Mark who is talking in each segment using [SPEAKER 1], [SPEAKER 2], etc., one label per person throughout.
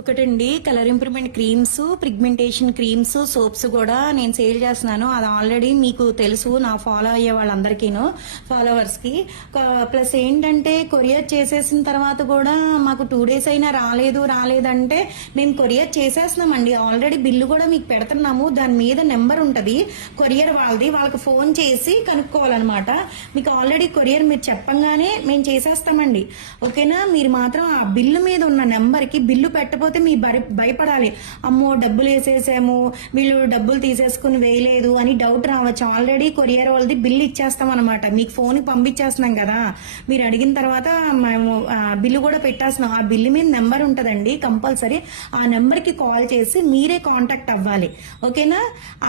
[SPEAKER 1] ఒకటండి colour improvement creams pigmentation creams soaps కూడా నేను సేల్ చేస్తున్నాను. అది ఆల్రెడీ మీకు తెలుసు నా ఫాలో అయ్యే వాళ్ళందరికీను ఫాలోవర్స్కి. ప్లస్ ఏంటంటే కొరియర్ చేసేసిన తర్వాత కూడా మాకు టూ డేస్ అయినా రాలేదు రాలేదంటే మేము కొరియర్ చేసేస్తున్నామండి. ఆల్రెడీ బిల్లు కూడా మీకు పెడుతున్నాము. దాని మీద నెంబర్ ఉంటుంది. కొరియర్ వాళ్ళది. వాళ్ళకి ఫోన్ చేసి కనుక్కోవాలన్నమాట. మీకు ఆల్రెడీ కొరియర్ మీరు చెప్పంగానే మేము చేసేస్తామండి. ఓకేనా? మీరు మాత్రం ఆ బిల్లు మీద ఉన్న నెంబర్కి బిల్లు పెట్టబో కాకపోతే మీ భరి- భయపడాలి. అమ్మో డబ్బులు వేసేసాము వీళ్ళు డబ్బులు తీసేసుకుని వేయలేదు అని డౌట్ రావచ్చు. ఆల్రెడీ కొరియర్ వాళ్ళది బిల్ ఇచ్చేస్తాం అనమాట మీకు ఫోన్ పంపించేస్తున్నాం కదా. మీరు అడిగిన తర్వాత మేము ఆ, బిల్లు కూడా పెట్టేస్తున్నాం. ఆ బిల్లు మీద నెంబర్ ఉంటుందండి కంపల్సరీ. ఆ నెంబర్కి కాల్ చేసి మీరే కాంటాక్ట్ అవ్వాలి. ఓకేనా?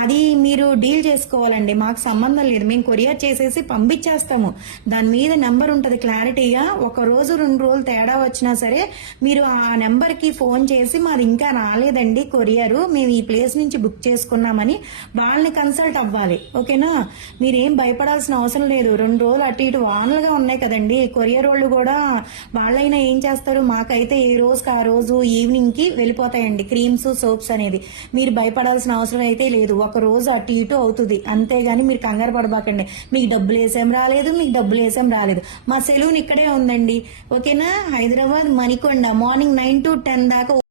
[SPEAKER 1] అది మీరు డీల్ చేసుకోవాలండి. మాకు సంబంధం లేదు. మేము కొరియర్ చేసేసి పంపించేస్తాము. దాని మీద నెంబర్ ఉంటుంది. క్లారిటీగా ఒక రోజు రెండు రోజులు తేడా వచ్చినా సరే మీరు ఆ నెంబర్కి ఫోన్ చేసి మాది ఇంకా రాలేదండి కొరియరు మేము ఈ ప్లేస్ నుంచి బుక్ చేసుకున్నామని వాళ్ళని కన్సల్ట్ అవ్వాలి ఓకేనా? మీరేం భయపడాల్సిన అవసరం లేదు రెండు రోజులు అటు ఇటు వానలుగా ఉన్నాయి కదండి కొరియర్ వాళ్ళు కూడా వాళ్ళైనా ఏం చేస్తారు? మాకైతే ఏ రోజుకి ఆ రోజు ఈవినింగ్కి వెళ్ళిపోతాయండి క్రీమ్స్ సోప్స్ అనేది. మీరు భయపడాల్సిన అవసరం అయితే లేదు ఒక రోజు అటు ఇటు అవుతుంది అంతేగాని మీరు కంగారు పడబాకండి. మీకు డబ్బులు వేసాం రాలేదు మీకు డబ్బులు వేసాం రాలేదు. మా సెలూన్ ఇక్కడే ఉందండి ఓకేనా? Hyderabad Manikonda morning nine to ten దాకా